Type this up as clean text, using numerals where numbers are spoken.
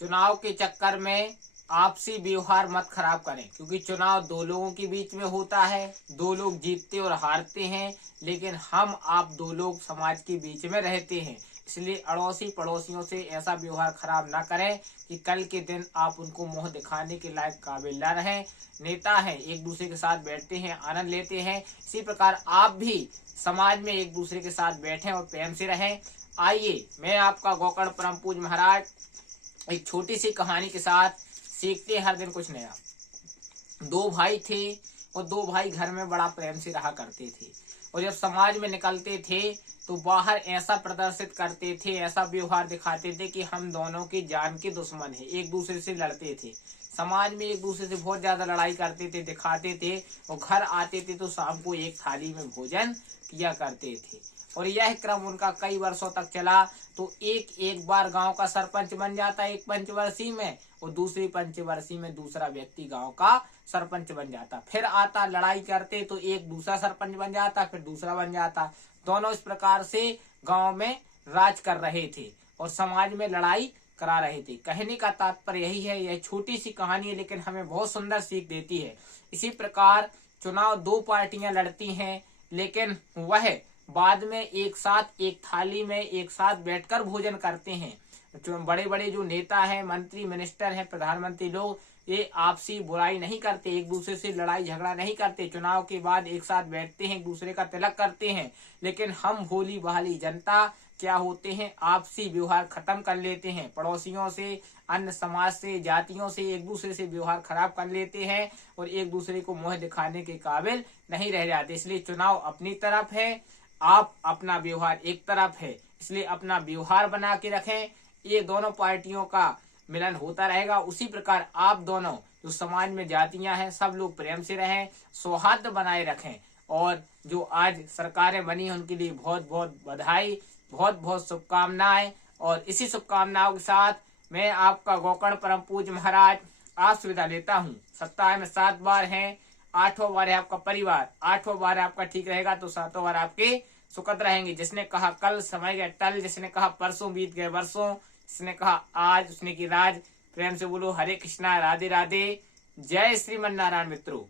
चुनाव के चक्कर में आपसी व्यवहार मत खराब करें, क्योंकि चुनाव दो लोगों के बीच में होता है। दो लोग जीतते और हारते हैं, लेकिन हम आप दो लोग समाज के बीच में रहते हैं। इसलिए अड़ोसी पड़ोसियों से ऐसा व्यवहार खराब ना करें कि कल के दिन आप उनको मुंह दिखाने के लायक काबिल न रहें। नेता हैं, एक दूसरे के साथ बैठते हैं, आनंद लेते हैं। इसी प्रकार आप भी समाज में एक दूसरे के साथ बैठें और प्रेम से रहें। आइए, मैं आपका गोकर्ण परम पूज्य महाराज एक छोटी सी कहानी के साथ सीखते हर दिन कुछ नया। दो भाई थे और दो भाई घर में बड़ा प्रेम से रहा करते थे, और जब समाज में निकलते थे तो बाहर ऐसा प्रदर्शित करते थे, ऐसा व्यवहार दिखाते थे कि हम दोनों की जान के दुश्मन है। एक दूसरे से लड़ते थे, समाज में एक दूसरे से बहुत ज्यादा लड़ाई करते थे, दिखाते थे, और घर आते थे तो शाम को एक थाली में भोजन किया करते थे। और यह क्रम उनका कई वर्षों तक चला। तो एक बार गांव का सरपंच बन जाता एक पंचवर्षीय में, और दूसरी पंचवर्षीय में दूसरा व्यक्ति गांव का सरपंच बन जाता। फिर आता, लड़ाई करते तो एक दूसरा सरपंच बन जाता, फिर दूसरा बन जाता। दोनों इस प्रकार से गांव में राज कर रहे थे और समाज में लड़ाई करा रहे थे। कहने का तात्पर्य यही है, यह छोटी सी कहानी है लेकिन हमें बहुत सुंदर सीख देती है। इसी प्रकार चुनाव दो पार्टियां लड़ती हैं, लेकिन वह बाद में एक साथ एक थाली में एक साथ बैठकर भोजन करते हैं। जो बड़े बड़े जो नेता हैं, मंत्री मिनिस्टर हैं, प्रधानमंत्री लोग, ये आपसी बुराई नहीं करते, एक दूसरे से लड़ाई झगड़ा नहीं करते। चुनाव के बाद एक साथ बैठते हैं, एक दूसरे का तिलक करते हैं। लेकिन हम भोली भाली जनता क्या होते हैं, आपसी व्यवहार खत्म कर लेते हैं। पड़ोसियों से, अन्य समाज से, जातियों से एक दूसरे से व्यवहार खराब कर लेते हैं और एक दूसरे को मुंह दिखाने के काबिल नहीं रह जाते। इसलिए चुनाव अपनी तरफ है, आप अपना व्यवहार एक तरफ है, इसलिए अपना व्यवहार बना के रखें। ये दोनों पार्टियों का मिलन होता रहेगा। उसी प्रकार आप दोनों जो समाज में जातियां हैं, सब लोग प्रेम से रहें, सौहार्द बनाए रखें। और जो आज सरकारें बनी हैं उनके लिए बहुत बहुत बधाई, बहुत बहुत शुभकामनाएं। और इसी शुभकामनाओं के साथ मैं आपका गोकर्ण परम पूज्य महाराज आपसे विदा लेता हूँ। सप्ताह में 7 बार हैं, 8वां बार है आपका परिवार, 8वां बार आपका ठीक रहेगा तो 7वां बार आपके सुखद रहेंगे। जिसने कहा कल समय गए टल, जिसने कहा परसों बीत गए वर्षों, जिसने कहा आज, उसने की राज। प्रेम से बोलो हरे कृष्णा, राधे राधे, जय श्रीमन नारायण। मित्रों।